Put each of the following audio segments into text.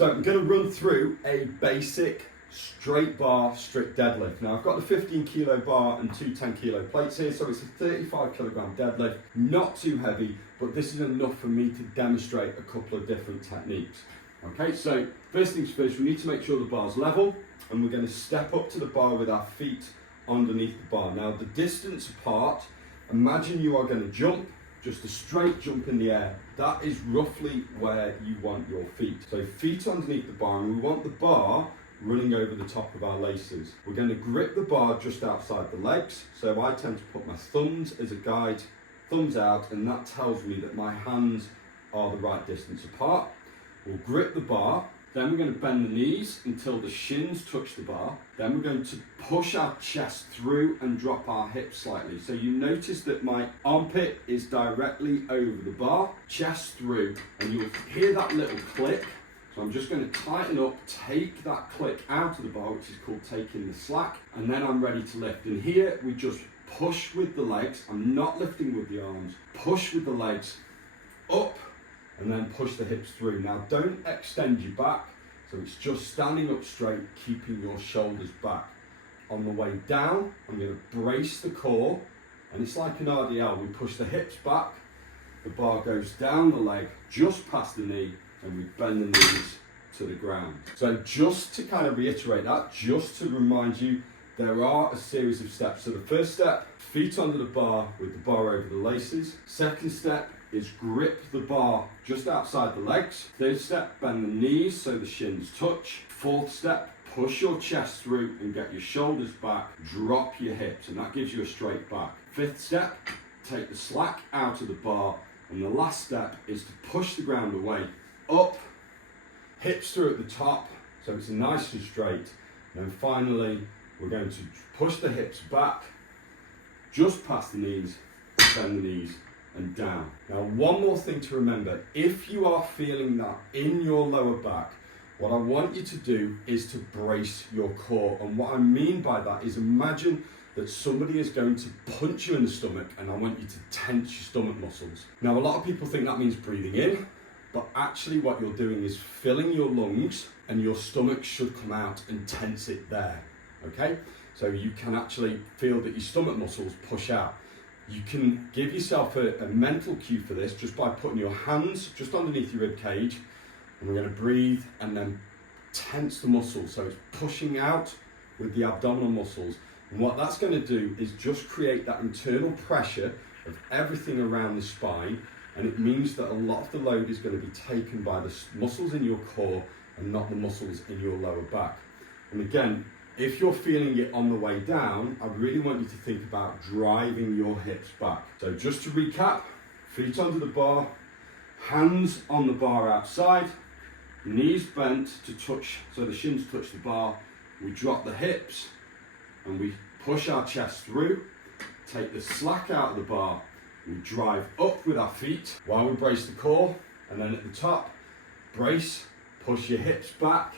So I'm going to run through a basic straight bar strict deadlift. Now I've got the 15 kilo bar and two 10 kilo plates here, so it's a 35 kilogram deadlift, not too heavy, but this is enough for me to demonstrate a couple of different techniques. Okay, so first things first, we need to make sure the bar's level, and we're going to step up to the bar with our feet underneath the bar. Now the distance apart, imagine you are going to jump, just a straight jump in the air. That is roughly where you want your feet. So feet underneath the bar, and we want the bar running over the top of our laces. We're going to grip the bar just outside the legs. So I tend to put my thumbs as a guide, thumbs out, and that tells me that my hands are the right distance apart. We'll grip the bar, then we're going to bend the knees until the shins touch the bar. Then we're going to push our chest through and drop our hips slightly. So you notice that my armpit is directly over the bar, chest through, and you'll hear that little click. So I'm just going to tighten up, take that click out of the bar, which is called taking the slack, and then I'm ready to lift. And here we just push with the legs. I'm not lifting with the arms. Push with the legs up, and then push the hips through. Now don't extend your back, so it's just standing up straight, keeping your shoulders back. On the way down, I'm going to brace the core, and it's like an RDL. We push the hips back, the bar goes down the leg, just past the knee, and we bend the knees to the ground. So just to kind of reiterate that, just to remind you, there are a series of steps. So the first step, feet under the bar with the bar over the laces. Second step is grip the bar just outside the legs. Third step, bend the knees so the shins touch. Fourth step, push your chest through and get your shoulders back, drop your hips, and that gives you a straight back. Fifth step, take the slack out of the bar, and the last step is to push the ground away, up, hips through at the top, so it's nice and straight. And then finally, we're going to push the hips back, just past the knees, bend the knees, and down. Now one more thing to remember, if you are feeling that in your lower back, what I want you to do is to brace your core. And what I mean by that is imagine that somebody is going to punch you in the stomach, and I want you to tense your stomach muscles. Now a lot of people think that means breathing in, but actually what you're doing is filling your lungs, and your stomach should come out and tense it there. Okay, so you can actually feel that your stomach muscles push out. You can give yourself a mental cue for this just by putting your hands just underneath your rib cage, and we're going to breathe and then tense the muscles, so it's pushing out with the abdominal muscles. And what that's going to do is just create that internal pressure of everything around the spine, and it means that a lot of the load is going to be taken by the muscles in your core and not the muscles in your lower back. And again, if you're feeling it on the way down, I really want you to think about driving your hips back. So just to recap, feet under the bar, hands on the bar outside, knees bent to touch, so the shins touch the bar. We drop the hips and we push our chest through, take the slack out of the bar, we drive up with our feet while we brace the core, and then at the top, brace, push your hips back,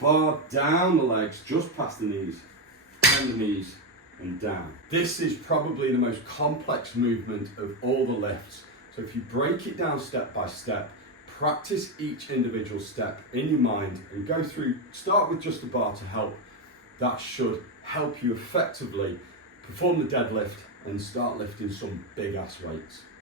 bar down the legs, just past the knees, bend the knees, and down. This is probably the most complex movement of all the lifts. So if you break it down step by step, practice each individual step in your mind and go through, start with just the bar to help. That should help you effectively perform the deadlift and start lifting some big ass weights.